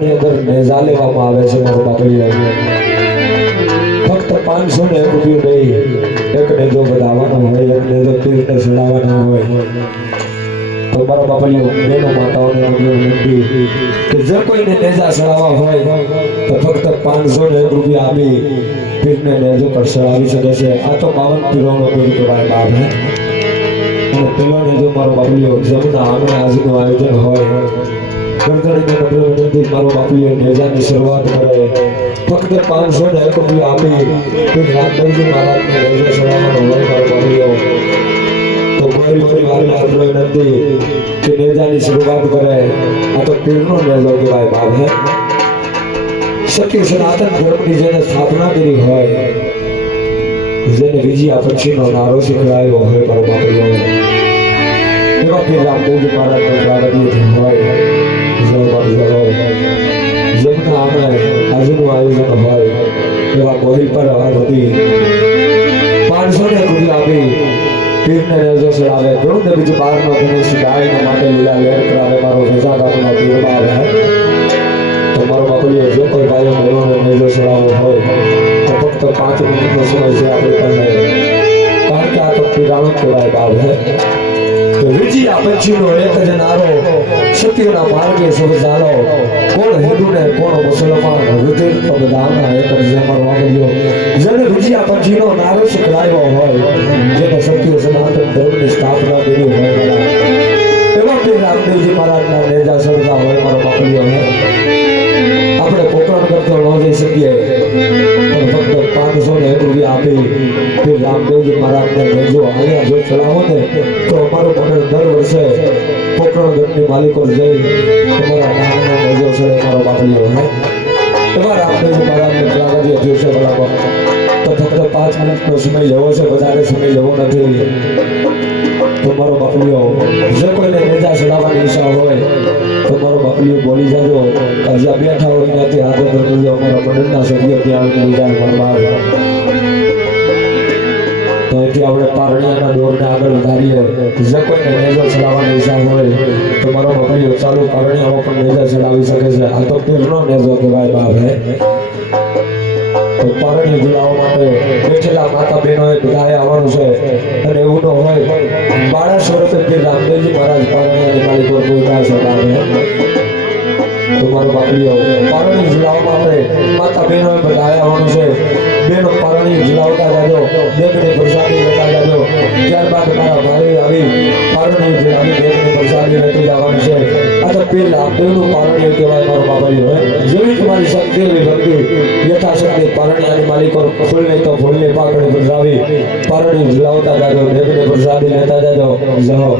ની અંદર નેજા લેવામાં આવે છે મારો બાપલીઓ ફક્ત 501 રૂપિયો નહીં એક નેજો બધાવાનો હોય એક નેજો તીર્થને ચડાવવાનો હોય તો મારો બાપલીઓ બેનો માતાઓને વિનંતી કે જો કોઈને નેજા ચડાવવા હોય તો ફક્ત 501 રૂપિયા આપી પીરને નેજો પર ચડાવી શકે છે આ તો 52 પીરોનો પીર કહેવાય બાપ હે અને પેલો નેજો મારો બાપલીઓ જમના આંગણે આજનું આયોજન હોય ગણગણીને નમ્ર વિનંતી મારો બાપલીઓ નેજાની શરૂઆત કરે ફક્ત 501 રૂપિયા આપી પીર રામદેવજી મહારાજને નેજો ચડાવવાનો હોય મારો બાપલીઓ તો કોઈ પરિવારને નમ્ર વિનંતી કે નેજાની શરૂઆત કરે આ તો પીરનો નેજો કહેવાય બાપ હે સત્ય સનાતન ધર્મની જેને સ્થાપના કરી હોય જેને વિજયા પછીનો નારો શીખવાયો હોય મારો બાપલીઓ એવા પીર રામદેવજી મહારાજનો પ્રાગટ્ય હોય જેમના આંગણે આજનું આયોજન હોય એવા કોહિલ પર હતી 501 રૂપિયા આપી પીરને નેજો ચડાવે ઘણું ને બીજું 12નો ગણેશ ગાયના માટે લીલા લહેર કરાવે મારો રજા કાપનો પીર બાપ હે તો મારો બાપલીઓ જો કોઈ ભાઈઓ બહેનોને નેજો ચડાવવો હોય તો ફક્ત 5 મિનિટનો સમય છે આપણે તમને કારણ કે આ તો પીરાણો કહેવાય બાપ હે તો વિજયા પછીનો એક જ નારો સત્યના માર્ગે સૌ ચાલો કોણ હિન્દુ ને કોણ મુસલમાન રુધિર તો બધાના એક જ મારો બાપલીઓ જેને વિજયા પછીનો નારો શીખવાયો હોય જેને સત્ય સનાતન ધર્મની સ્થાપના કરી હોય એવા પીર રામદેવજી મહારાજના નેજા ચડતા હોય મારો બાપલીઓ આપણે પોકરણ કરતો ન જઈ શકીએ પણ ફક્ત 501 રૂપિયા આપી પીર રામદેવજી મહારાજને નેજો અહીંયા જો ચડાવો ને તો અમારું મને દર વર્ષે પોકરણ ગઢની માલિકો જઈ તમારા નામનો નેજો ચડે મારો બાપલીઓ એવા રામદેવજી મહારાજને પ્રાગટ્ય થયું છે બરાબર તો ફક્ત 5 મિનિટનો સમય લેવો છે વધારે સમય લેવો નથી તો મારો બાપલીઓ જો કોઈને નેજા ચડાવવાની ઈચ્છા હોય તો મારો બાપલીઓ બોલી જાજો જ્યાં બેઠા હોય ત્યાંથી હાજર કરજો અમારા મંડળના સભ્યો ત્યાં આવીને લીધા મનમાં તો એથી આપણે પારણિયાના દોરને આગળ વધારીએ જો કોઈને નેજો ચડાવવાની ઈચ્છા હોય તો મારો બાપલીઓ ચાલુ પારણિયામાં પણ નેજા ચડાવી શકે છે આ તો પીરનો નેજો કહેવાય બાપ હે તો પારણી ઝુલાવવા માટે બેઠેલા માતા બહેનોએ બધાએ આવવાનું છે અને એવું ન હોય 1200 રૂપિયા રામદેવજી મહારાજ પારણીયાની માલિકો બોલતા છે તો મારો બાપલીઓ પારણી ઝુલાવવા માટે માતા બહેનોએ બધાએ આવવાનું છે બેનો પારણી ઝુલાવતા જાજો દેગની પ્રસાદી લેતા જાજો ત્યારબાદ મારા ભાઈ આવી પારણી ઝુલાવી દેગની પ્રસાદી લેતી જવાનું છે આ તો પીર રામદેવનું પારણી કહેવાય મારો બાપલીઓ જેવી તમારી શક્તિ એવી ભક્તિ યથાશક્તિ પારણીયાની માલિકો ફૂલને તો ફૂલની પાકડી પ્રસાવી પારણી ઝુલાવતા જાજો દેગની પ્રસાદી લેતા જાજો જહો